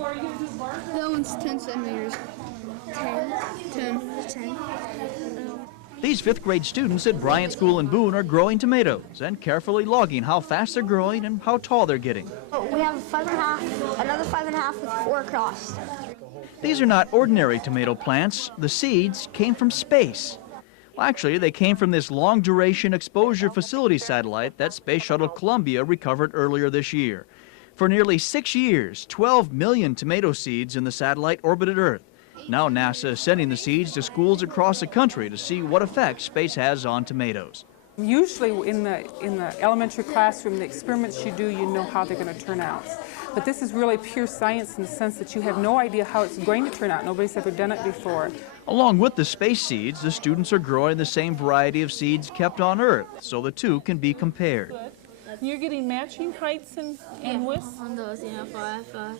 That one's 10 centimeters. 10. These fifth grade students at Bryant School in Boone are growing tomatoes and carefully logging how fast they're growing and how tall they're getting. We have 5.5, another 5.5 with 4 across. These are not ordinary tomato plants. The seeds came from space. Well, actually, they came from this long-duration exposure facility satellite that Space Shuttle Columbia recovered earlier this year. For nearly 6 years, 12 million tomato seeds in the satellite orbited Earth. Now NASA is sending the seeds to schools across the country to see what effect space has on tomatoes. Usually in the elementary classroom, the experiments you do, you know how they're going to turn out. But this is really pure science in the sense that you have no idea how it's going to turn out. Nobody's ever done it before. Along with the space seeds, the students are growing the same variety of seeds kept on Earth, so the two can be compared. You're getting matching heights and widths? On those, 5.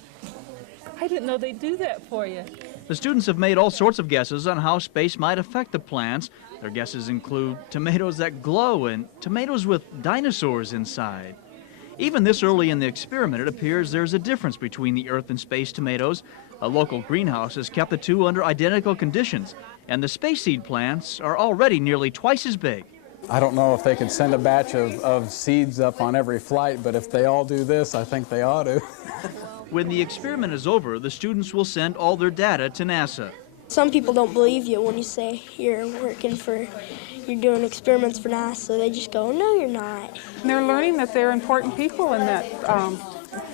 I didn't know they'd do that for you. The students have made all sorts of guesses on how space might affect the plants. Their guesses include tomatoes that glow and tomatoes with dinosaurs inside. Even this early in the experiment, it appears there's a difference between the Earth and space tomatoes. A local greenhouse has kept the two under identical conditions, and the space seed plants are already nearly twice as big. I don't know if they can send a batch of seeds up on every flight, but if they all do this, I think they ought to. When the experiment is over, the students will send all their data to NASA. Some people don't believe you when you say you're doing experiments for NASA. They just go, no, you're not. They're learning that they're important people and that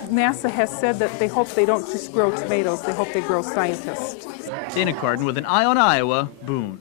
NASA has said that they hope they don't just grow tomatoes, they hope they grow scientists. Cardin with an Eye on Iowa, Boone.